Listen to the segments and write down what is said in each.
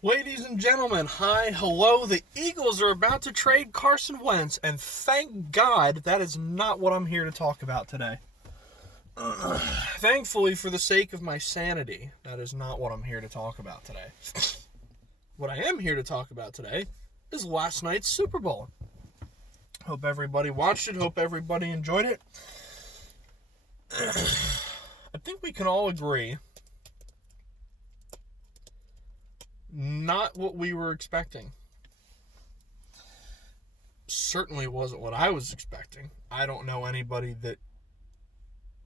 Ladies and gentlemen, hi, hello. The Eagles are about to trade Carson Wentz, and thank God that is not what I'm here to talk about today. Thankfully, for the sake of my sanity, that is not what I'm here to talk about today. What I am here to talk about today is last night's Super Bowl. Hope everybody watched it. Hope everybody enjoyed it. I think we can all agree, not what we were expecting. Certainly wasn't what I was expecting. I don't know anybody that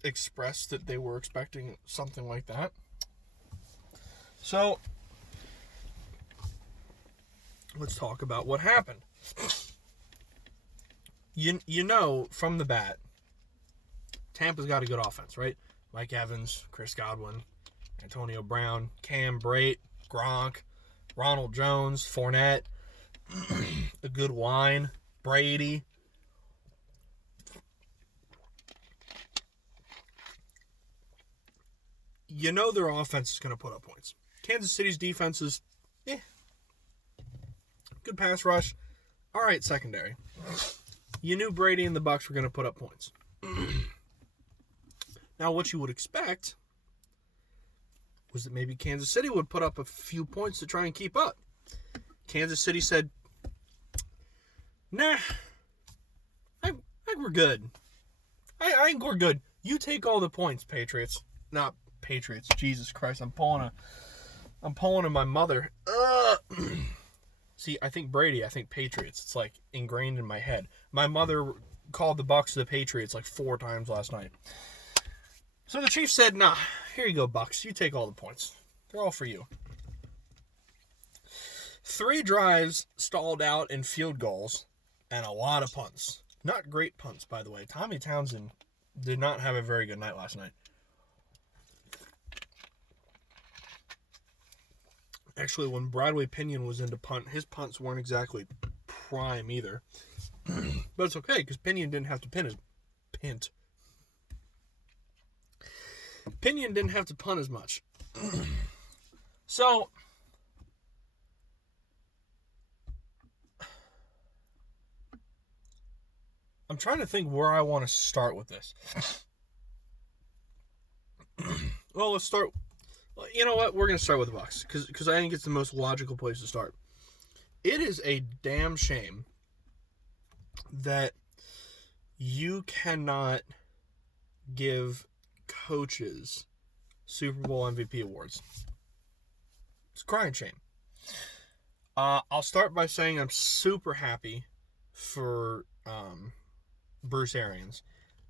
expressed that they were expecting something like that. So, let's talk about what happened. You know from the bat, Tampa's got a good offense, right? Mike Evans, Chris Godwin, Antonio Brown, Cam Brate, Gronk, Ronald Jones, Fournette, a good line, Brady. You know their offense is going to put up points. Kansas City's defense is, good pass rush, all right secondary. You knew Brady and the Bucs were going to put up points. Now, what you would expect was that maybe Kansas City would put up a few points to try and keep up. Kansas City said, nah, I think we're good. I think we're good. You take all the points, Patriots. Not Patriots. Jesus Christ, I'm pulling a my mother. See, I think Brady, I think Patriots. It's like ingrained in my head. My mother called the Bucs the Patriots like 4 times last night. So the Chiefs said, nah, here you go, Bucs. You take all the points. They're all for you. 3 drives stalled out in field goals and a lot of punts. Not great punts, by the way. Tommy Townsend did not have a very good night last night. Actually, when Bradway Pinion was into punt, his punts weren't exactly prime either. But it's okay, because Pinion didn't have to Pinion didn't have to punt as much. So, I'm trying to think where I want to start with this. Well, let's start. You know what? We're going to start with the Bucs, because I think it's the most logical place to start. It is a damn shame that you cannot give coaches Super Bowl MVP awards. It's a crying shame. I'll start by saying I'm super happy for Bruce Arians.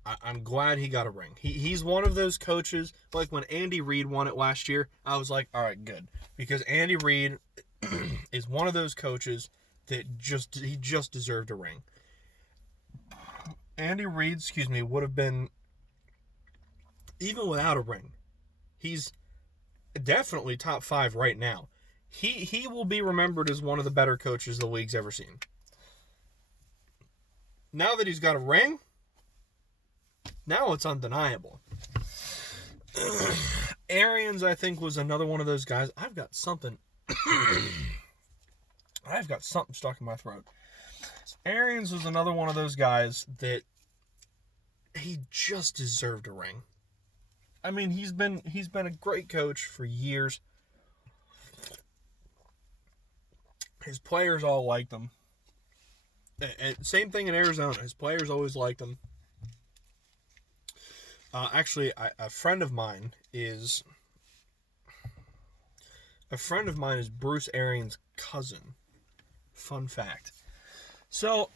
I'm glad he got a ring. He's one of those coaches, like when Andy Reid won it last year, I was like, all right, good. Because Andy Reid is one of those coaches that he just deserved a ring. Andy Reid, would have been, even without a ring, he's definitely top 5 right now. He will be remembered as one of the better coaches the league's ever seen. Now that he's got a ring, now it's undeniable. Arians, I think, was another one of those guys. I've got something stuck in my throat. Arians was another one of those guys that he just deserved a ring. I mean, he's been a great coach for years. His players all liked him. And same thing in Arizona. His players always liked him. Actually, a friend of mine is Bruce Arians' cousin. Fun fact. So,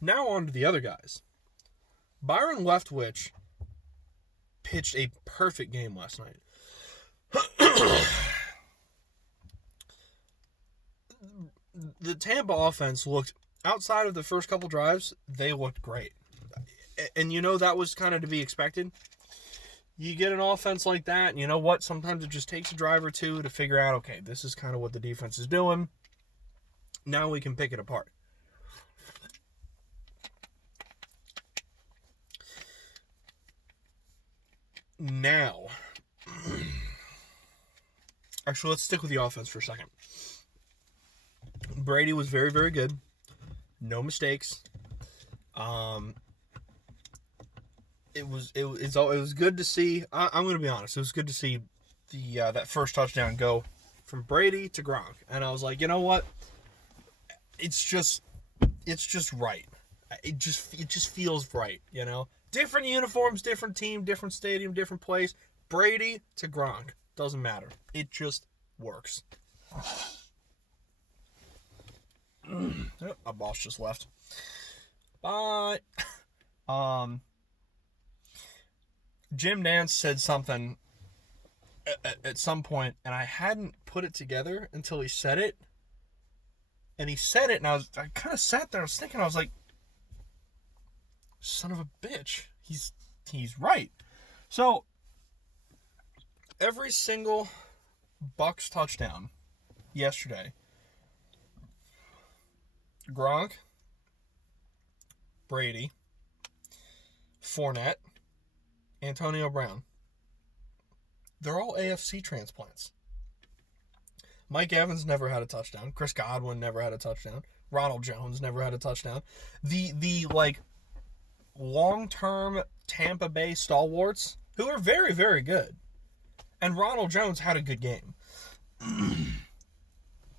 now on to the other guys. Byron Leftwich pitched a perfect game last night. The Tampa offense looked, outside of the first couple drives, they looked great. And that was kind of to be expected. You get an offense like that, and you know what? Sometimes it just takes a drive or two to figure out, okay, this is kind of what the defense is doing. Now we can pick it apart. Now, Actually, let's stick with the offense for a second. Brady was very, very good. No mistakes. It was good to see. I'm going to be honest. It was good to see that first touchdown go from Brady to Gronk, and I was like, you know what? It's just right. It just feels right, you know. Different uniforms, different team, different stadium, different place. Brady to Gronk, doesn't matter. It just works. Oh, my boss just left. Bye. Jim Nance said something at some point, and I hadn't put it together until he said it. And he said it, and I kind of sat there, I was thinking, I was like, son of a bitch. He's right. So, every single Bucs touchdown yesterday, Gronk, Brady, Fournette, Antonio Brown, they're all AFC transplants. Mike Evans never had a touchdown. Chris Godwin never had a touchdown. Ronald Jones never had a touchdown. The long-term Tampa Bay stalwarts, who are very, very good. And Ronald Jones had a good game.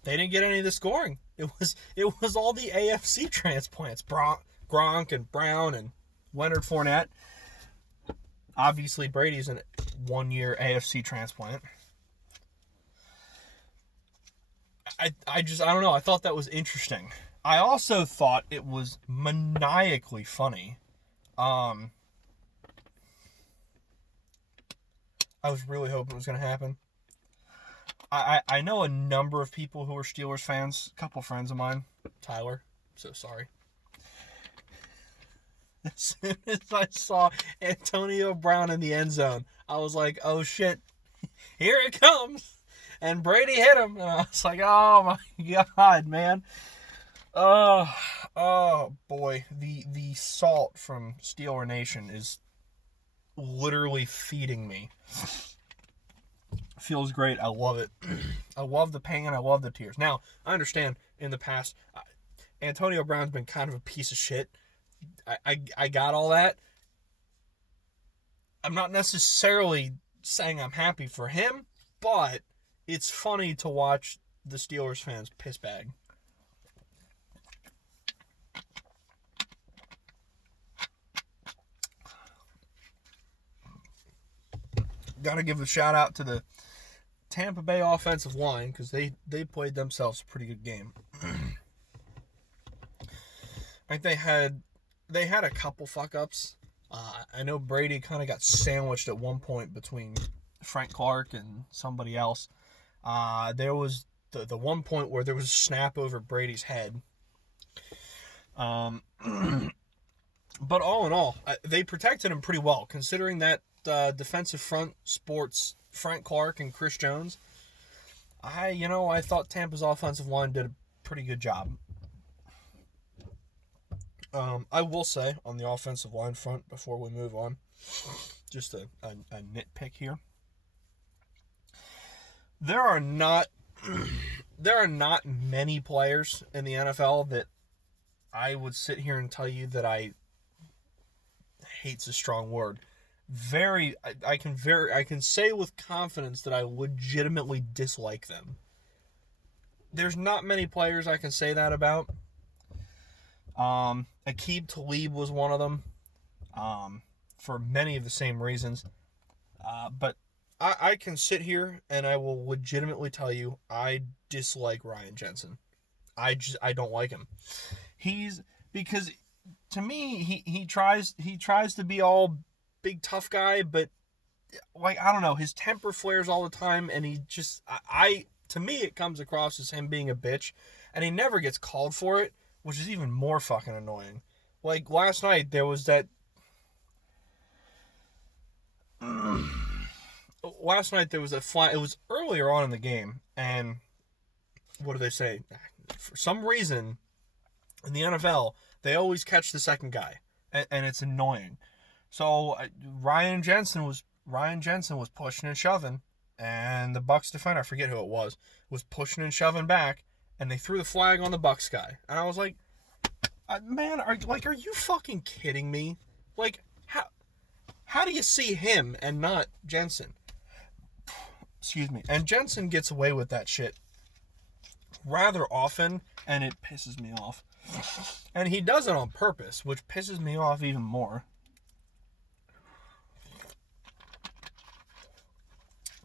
They didn't get any of the scoring. It was all the AFC transplants. Gronk and Brown and Leonard Fournette. Obviously, Brady's a one-year AFC transplant. I don't know. I thought that was interesting. I also thought it was maniacally funny. I was really hoping it was going to happen. I know a number of people who are Steelers fans. A couple friends of mine. Tyler. So sorry. As soon as I saw Antonio Brown in the end zone, I was like, oh shit, here it comes. And Brady hit him. And I was like, oh my God, man. Oh boy. The salt from Steeler Nation is literally feeding me. Feels great. I love it. I love the pain. I love the tears. Now, I understand in the past, Antonio Brown's been kind of a piece of shit. I got all that. I'm not necessarily saying I'm happy for him, but it's funny to watch the Steelers fans piss bag. Got to give a shout out to the Tampa Bay offensive line because they played themselves a pretty good game. I think they had a couple fuck ups. I know Brady kind of got sandwiched at one point between Frank Clark and somebody else. There was the one point where there was a snap over Brady's head. But all in all, they protected him pretty well, considering that defensive front sports Frank Clark and Chris Jones. I thought Tampa's offensive line did a pretty good job. I will say on the offensive line front before we move on, just a nitpick here. There are not many players in the NFL that I would sit here and tell you that hate's a strong word. I can say with confidence that I legitimately dislike them. There's not many players I can say that about. Aqib Talib was one of them, for many of the same reasons. But I can sit here and I will legitimately tell you I dislike Ryan Jensen. I don't like him. Because to me he tries to be all big tough guy, but like I don't know, his temper flares all the time, and he just to me it comes across as him being a bitch, and he never gets called for it, which is even more fucking annoying. Like last night there was that. Last night there was a flag. It was earlier on in the game, and what do they say? For some reason, in the NFL, they always catch the second guy, and it's annoying. So Ryan Jensen was pushing and shoving, and the Bucks defender, I forget who it was pushing and shoving back, and they threw the flag on the Bucks guy. And I was like, man, are you fucking kidding me? Like, how do you see him and not Jensen? Excuse me. And Jensen gets away with that shit rather often, and it pisses me off. And he does it on purpose, which pisses me off even more.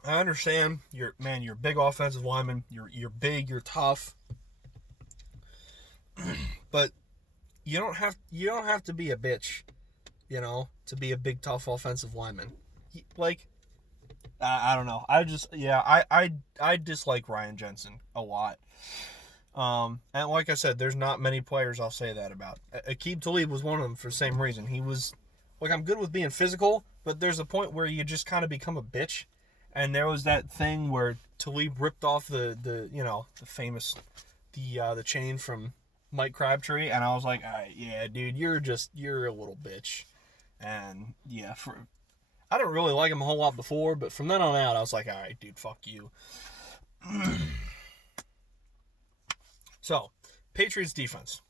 I understand you're a big offensive lineman. You're big, you're tough. But you don't have to be a bitch, to be a big tough offensive lineman. Like, I don't know. I dislike Ryan Jensen a lot. And like I said, there's not many players I'll say that about. Aqib Talib was one of them for the same reason. He was like, I'm good with being physical, but there's a point where you just kind of become a bitch. And there was that thing where Talib ripped off the famous the chain from Mike Crabtree, and I was like, all right, yeah, dude, you're a little bitch. And yeah, I didn't really like him a whole lot before, but from then on out, I was like, all right, dude, fuck you. So, Patriots defense.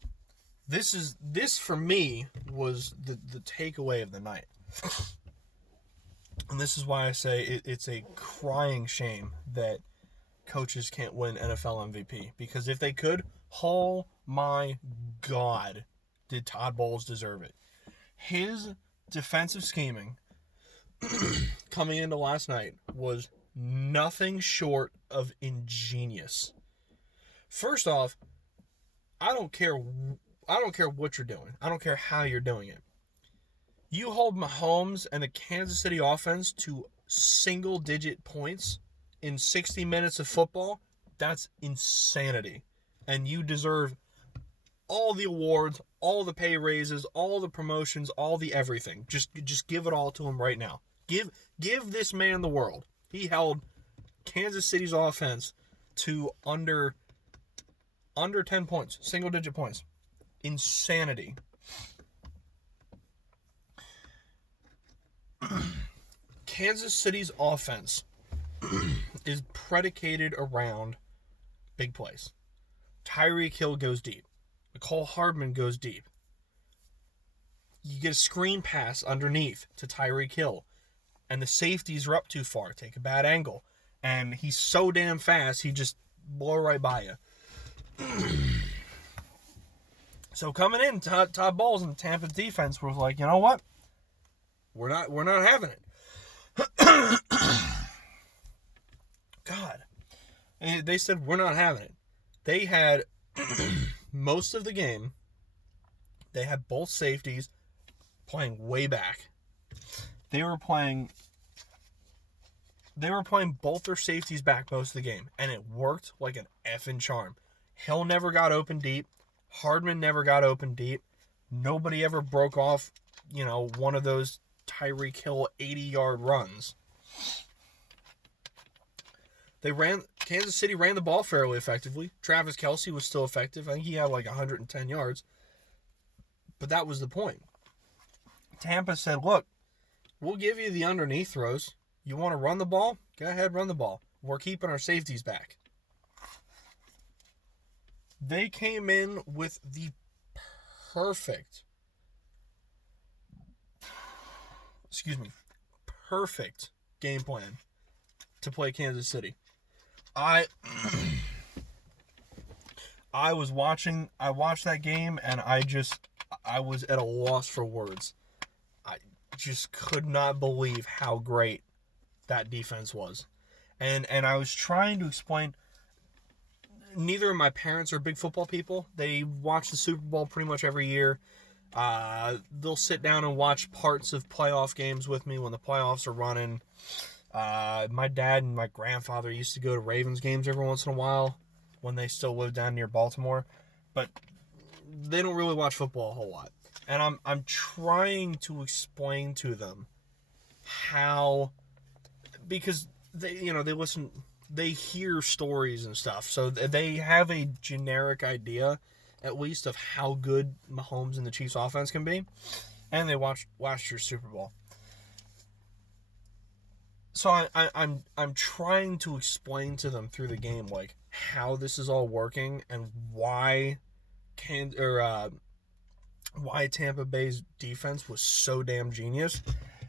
This for me was the takeaway of the night. And this is why I say it's a crying shame that coaches can't win NFL MVP. Because if they could, oh my God, did Todd Bowles deserve it. His defensive scheming coming into last night was nothing short of ingenious. First off, I don't care what you're doing. I don't care how you're doing it. You hold Mahomes and the Kansas City offense to single-digit points in 60 minutes of football, that's insanity. And you deserve all the awards, all the pay raises, all the promotions, all the everything. Just give it all to him right now. Give this man the world. He held Kansas City's offense to under 10 points, single-digit points. Insanity. Kansas City's offense is predicated around big plays. Tyreek Hill goes deep. Mecole Hardman goes deep. You get a screen pass underneath to Tyreek Hill, and the safeties are up too far. Take a bad angle. And he's so damn fast, he just blow right by you. So coming in, Todd Bowles and Tampa's defense was like, you know what? We're not having it. God. And they said, we're not having it. They had most of the game, they had both safeties playing way back. They were playing both their safeties back most of the game, and it worked like an effing charm. Hill never got open deep. Hardman never got open deep. Nobody ever broke off, one of those Tyreek Hill 80-yard runs. Kansas City ran the ball fairly effectively. Travis Kelce was still effective. I think he had like 110 yards. But that was the point. Tampa said, look, we'll give you the underneath throws. You want to run the ball? Go ahead, run the ball. We're keeping our safeties back. They came in with the perfect game plan to play Kansas City. I watched that game, and I was at a loss for words. I just could not believe how great that defense was. And I was trying to explain, neither of my parents are big football people. They watch the Super Bowl pretty much every year. They'll sit down and watch parts of playoff games with me when the playoffs are running. My dad and my grandfather used to go to Ravens games every once in a while when they still lived down near Baltimore, but they don't really watch football a whole lot. And I'm trying to explain to them how, because they hear stories and stuff, so they have a generic idea, at least, of how good Mahomes and the Chiefs offense can be. And they watched last year's Super Bowl. So I'm trying to explain to them through the game like how this is all working and can or why Tampa Bay's defense was so damn genius.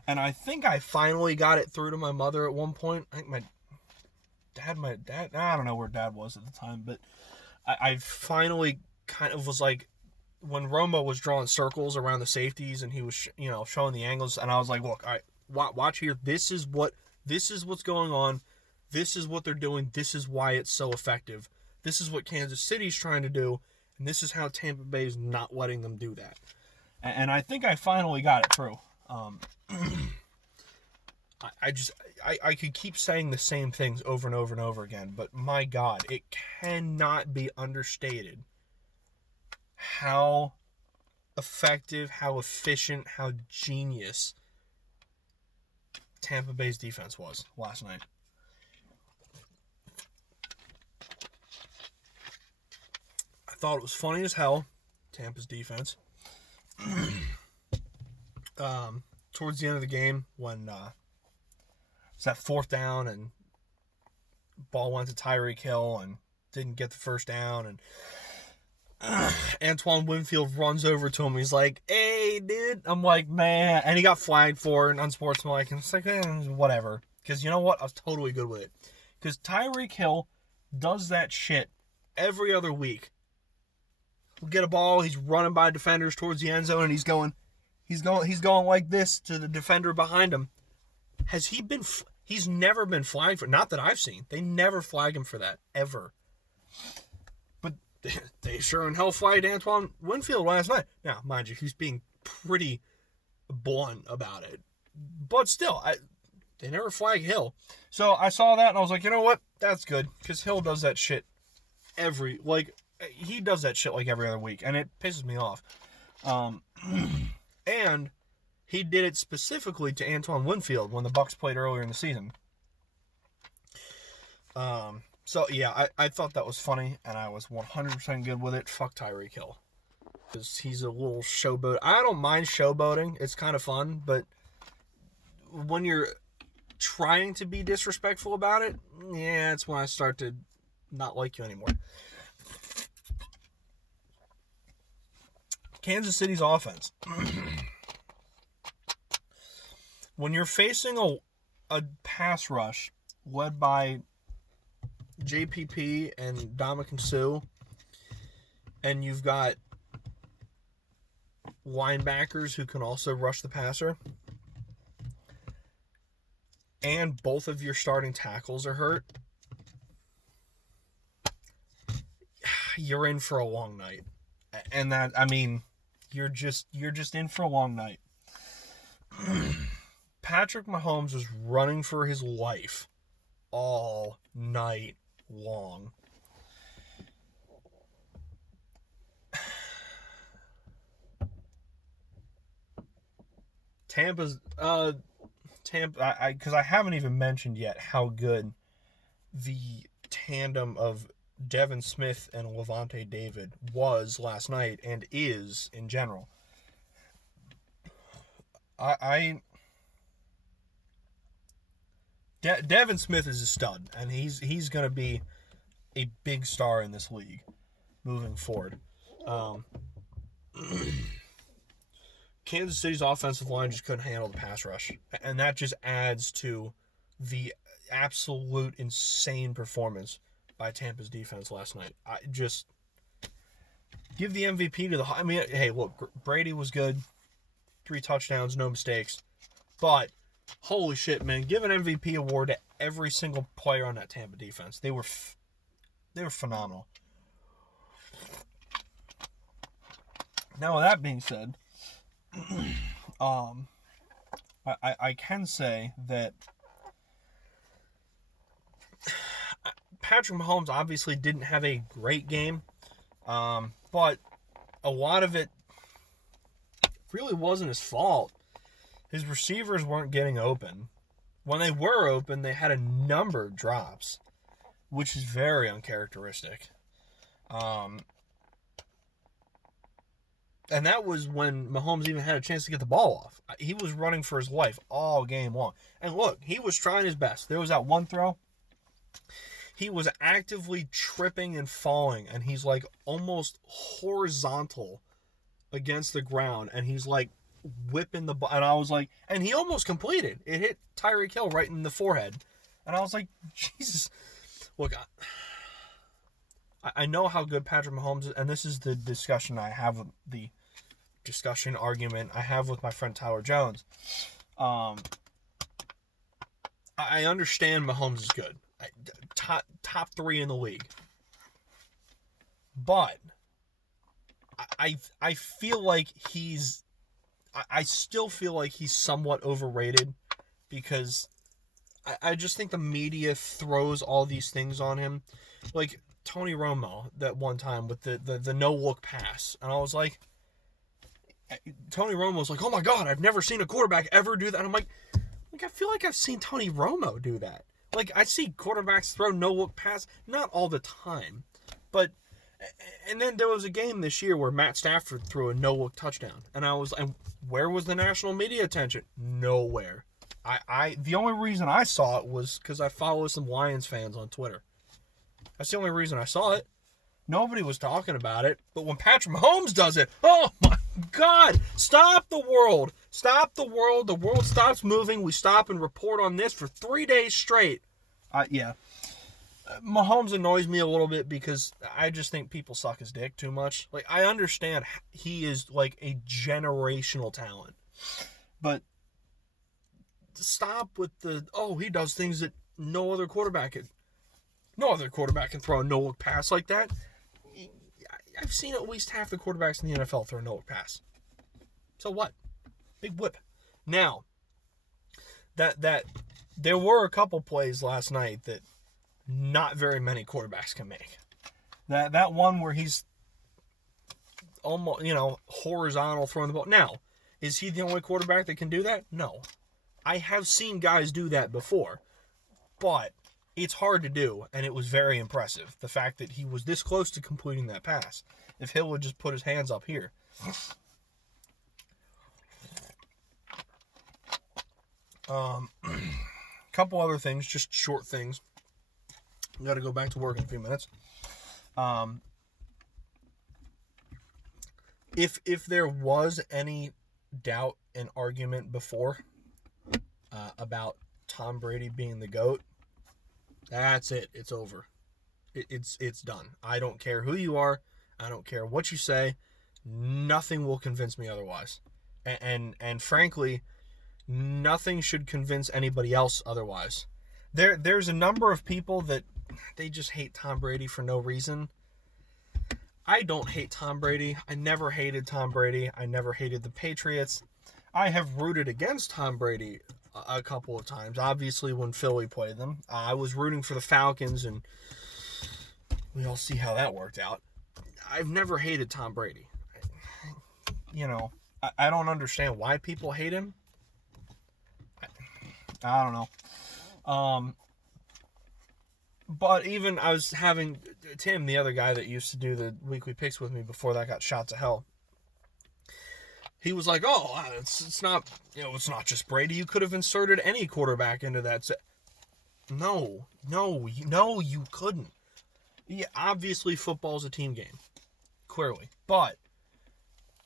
And I think I finally got it through to my mother at one point. I think my dad, I don't know where dad was at the time, but I finally kind of was like, when Romo was drawing circles around the safeties and he was, showing the angles, and I was like, look, all right, watch here. This is what's going on. This is what they're doing. This is why it's so effective. This is what Kansas City's trying to do, and this is how Tampa Bay is not letting them do that. And I think I finally got it through. I could keep saying the same things over and over and over again, but my God, it cannot be understated how effective, how efficient, how genius Tampa Bay's defense was last night. I thought it was funny as hell, Tampa's defense. Towards the end of the game, when it's that fourth down and ball went to Tyreek Hill and didn't get the first down, and Antoine Winfield runs over to him. He's like, hey, dude. I'm like, man. And he got flagged for it, unsportsmanlike. And it's like, whatever. Because you know what? I was totally good with it. Because Tyreek Hill does that shit every other week. He'll get a ball. He's running by defenders towards the end zone, and he's going like this to the defender behind him. Has he been? He's never been flagged for. Not that I've seen. They never flag him for that ever. But they sure in hell flagged Antoine Winfield last night. Now, mind you, he's being pretty blunt about it. But still, they never flag Hill. So I saw that and I was like, you know what? That's good. Because Hill does that shit he does that shit like every other week. And it pisses me off. And he did it specifically to Antoine Winfield when the Bucs played earlier in the season. So, yeah, I thought that was funny, and I was 100% good with it. Fuck Tyreek Hill. Because he's a little showboat. I don't mind showboating. It's kind of fun, but when you're trying to be disrespectful about it, yeah, it's when I start to not like you anymore. Kansas City's offense. When you're facing a pass rush led by JPP and Ndamukong Suh, and you've got linebackers who can also rush the passer, and both of your starting tackles are hurt, you're in for a long night. And that, I mean, you're just in for a long night. Patrick Mahomes was running for his life all night long. Tampa, because I haven't even mentioned yet how good the tandem of Devin Smith and Levante David was last night and is in general. Devin Smith is a stud, and he's going to be a big star in this league moving forward. Kansas City's offensive line just couldn't handle the pass rush, and that just adds to the absolute insane performance by Tampa's defense last night. I just give the MVP to the... I mean, hey, look, Brady was good. 3 touchdowns, no mistakes. But, holy shit, man, give an MVP award to every single player on that Tampa defense. They were phenomenal. Now, with that being said, I can say that Patrick Mahomes obviously didn't have a great game, but a lot of it really wasn't his fault. His receivers weren't getting open. When they were open, they had a number of drops, which is very uncharacteristic. And that was when Mahomes even had a chance to get the ball off. He was running for his life all game long. And look, he was trying his best. There was that one throw. He was actively tripping and falling, and he's like almost horizontal against the ground, and he's like whipping the ball. And I was like, and he almost completed. It hit Tyreek Hill right in the forehead. And I was like, Jesus. Look, I know how good Patrick Mahomes is, and this is the discussion I have with the argument I have with my friend Tyler Jones. I understand Mahomes is good. Top 3 in the league. But I feel like I still feel like he's somewhat overrated because I just think the media throws all these things on him. Like Tony Romo that one time with the no-look pass. And I was like, Tony Romo was like, oh my God, I've never seen a quarterback ever do that. And I'm like, I feel like I've seen Tony Romo do that. Like, I see quarterbacks throw no-look pass, not all the time. But, and then there was a game this year where Matt Stafford threw a no-look touchdown. And where was the national media attention? Nowhere. The only reason I saw it was because I follow some Lions fans on Twitter. That's the only reason I saw it. Nobody was talking about it. But when Patrick Mahomes does it, oh my God, stop the world. Stop the world. The world stops moving. We stop and report on this for 3 days straight. Yeah. Mahomes annoys me a little bit because I just think people suck his dick too much. Like, I understand he is like a generational talent. But stop with he does things that no other quarterback can throw a no-look pass like that. I've seen at least half the quarterbacks in the NFL throw a no-look pass. So what? Big whip. Now, that there were a couple plays last night that not very many quarterbacks can make. That one where he's almost, horizontal throwing the ball. Now, is he the only quarterback that can do that? No. I have seen guys do that before. But it's hard to do, and it was very impressive. The fact that he was this close to completing that pass. If Hill would just put his hands up here. Couple other things, just short things. Got to go back to work in a few minutes. If there was any doubt and argument before about Tom Brady being the GOAT, that's it. It's over. It's done. I don't care who you are. I don't care what you say. Nothing will convince me otherwise. And frankly, nothing should convince anybody else otherwise. There's a number of people that they just hate Tom Brady for no reason. I don't hate Tom Brady. I never hated Tom Brady. I never hated the Patriots. I have rooted against Tom Brady a couple of times. Obviously, when Philly played them, I was rooting for the Falcons, and we all see how that worked out. I've never hated Tom Brady. I don't understand why people hate him. I don't know. But even I was having Tim, the other guy that used to do the weekly picks with me before that got shot to hell. He was like, "Oh, it's not, it's not just Brady. You could have inserted any quarterback into that." So, no, you couldn't. Yeah, obviously football's a team game, clearly. But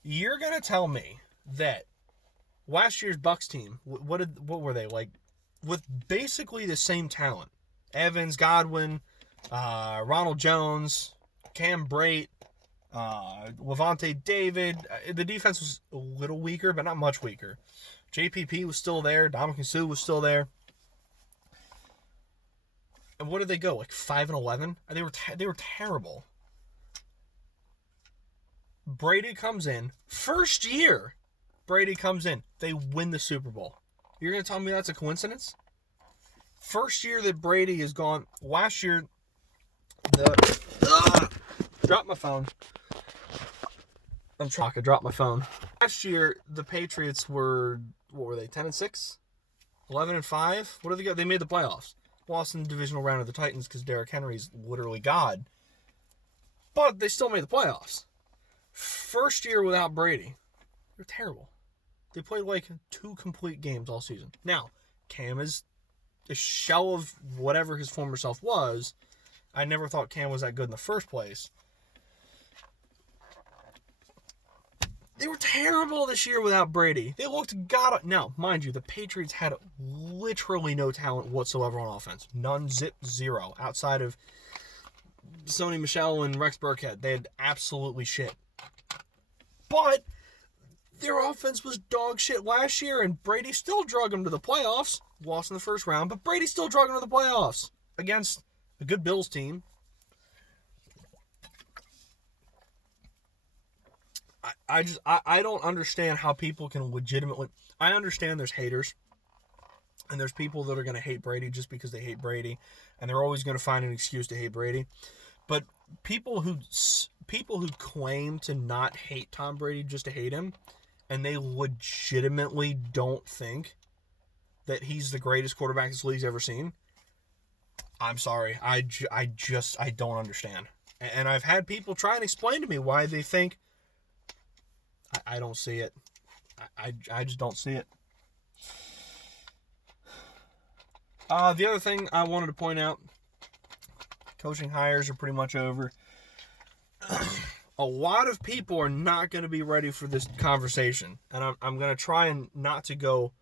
you're gonna tell me that last year's Bucs team, what were they like, with basically the same talent? Evans, Godwin, Ronald Jones, Cam Brate, Levante David. The defense was a little weaker, but not much weaker. JPP was still there. Dominican Sue was still there. And what did they go, like 5-11? They were terrible. Brady comes in. First year, Brady comes in. They win the Super Bowl. You're going to tell me that's a coincidence? First year that Brady is gone. Last year, dropped my phone. I dropped my phone. Last year, the Patriots were, what were they, 10-6? 11-5? What did they get? They made the playoffs. Lost in the divisional round of the Titans because Derrick Henry's literally God. But they still made the playoffs. First year without Brady, they're terrible. They played like 2 complete games all season. Now, Cam is a shell of whatever his former self was. I never thought Cam was that good in the first place. They were terrible this year without Brady. They looked Now, mind you, the Patriots had literally no talent whatsoever on offense. None, zero. Outside of Sony Michel and Rex Burkhead, they had absolutely shit. But their offense was dog shit last year, and Brady still drug them to the playoffs. Lost in the first round, but Brady still drug them to the playoffs against a good Bills team. I don't understand how people can legitimately... I understand there's haters, and there's people that are going to hate Brady just because they hate Brady, and they're always going to find an excuse to hate Brady. But people who claim to not hate Tom Brady just to hate him, and they legitimately don't think that he's the greatest quarterback this league's ever seen, I'm sorry. I don't understand. And I've had people try and explain to me why they think I don't see it. I just don't see it. The other thing I wanted to point out, coaching hires are pretty much over. A lot of people are not going to be ready for this conversation. And I'm going to try and not to go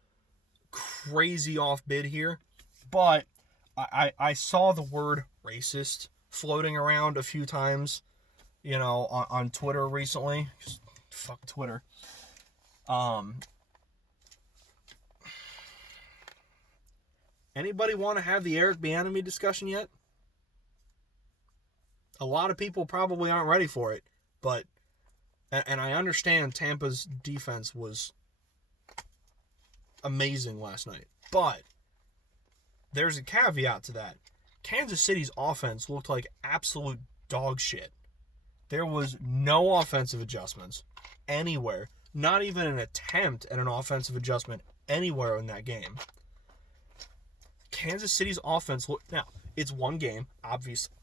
crazy off bid here. But I saw the word racist floating around a few times, on Twitter recently. Fuck Twitter. Anybody want to have the Eric Bieniemy discussion yet? A lot of people probably aren't ready for it, but and I understand Tampa's defense was amazing last night, but there's a caveat to that. Kansas City's offense looked like absolute dog shit. There was no offensive adjustments anywhere. Not even an attempt at an offensive adjustment anywhere in that game. Kansas City's offense now, it's one game, obviously.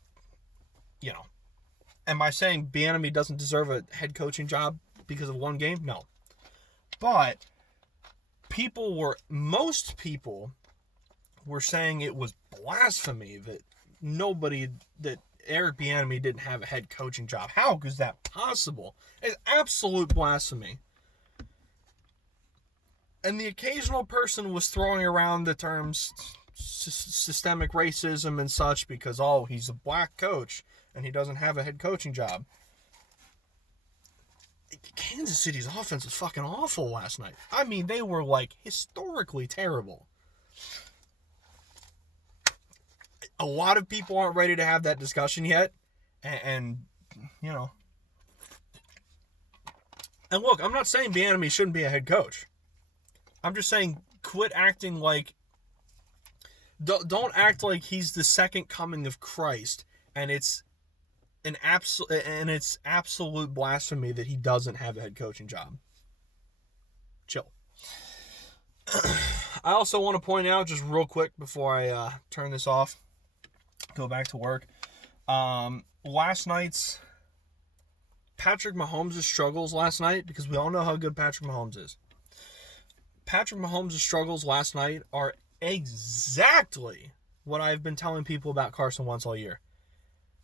Am I saying Bieniemy doesn't deserve a head coaching job because of one game? No. But most people were saying it was blasphemy that Eric Bieniemy didn't have a head coaching job. How is that possible? It's absolute blasphemy. And the occasional person was throwing around the terms systemic racism and such because, he's a black coach and he doesn't have a head coaching job. Kansas City's offense was fucking awful last night. I mean, they were historically terrible. A lot of people aren't ready to have that discussion yet. And look, I'm not saying Bieniemy shouldn't be a head coach. I'm just saying quit acting like... Don't act like he's the second coming of Christ and it's absolute blasphemy that he doesn't have a head coaching job. Chill. I also want to point out, just real quick before I turn this off, go back to work. Last night's Patrick Mahomes' struggles last night, because we all know how good Patrick Mahomes is. Patrick Mahomes' struggles last night are exactly what I've been telling people about Carson Wentz all year.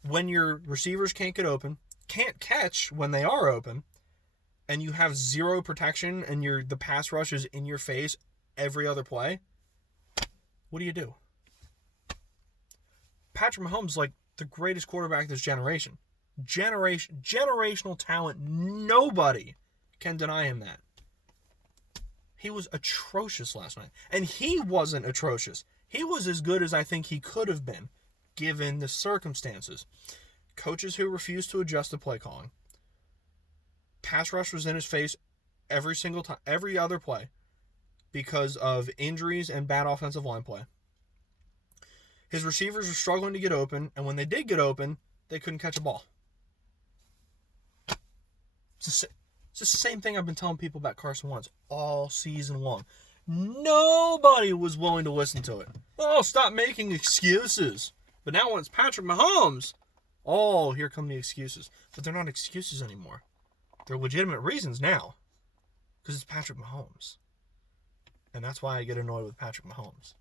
When your receivers can't get open, can't catch when they are open, and you have zero protection and the pass rush is in your face every other play, what do? Patrick Mahomes is the greatest quarterback of this generation. Generational talent. Nobody can deny him that. He was atrocious last night. And he wasn't atrocious. He was as good as I think he could have been, given the circumstances. Coaches who refused to adjust the play calling. Pass rush was in his face every single time, every other play, because of injuries and bad offensive line play. His receivers were struggling to get open, and when they did get open, they couldn't catch a ball. It's the same thing I've been telling people about Carson Wentz all season long. Nobody was willing to listen to it. Stop making excuses. But now when it's Patrick Mahomes, here come the excuses. But they're not excuses anymore. They're legitimate reasons now. Because it's Patrick Mahomes. And that's why I get annoyed with Patrick Mahomes.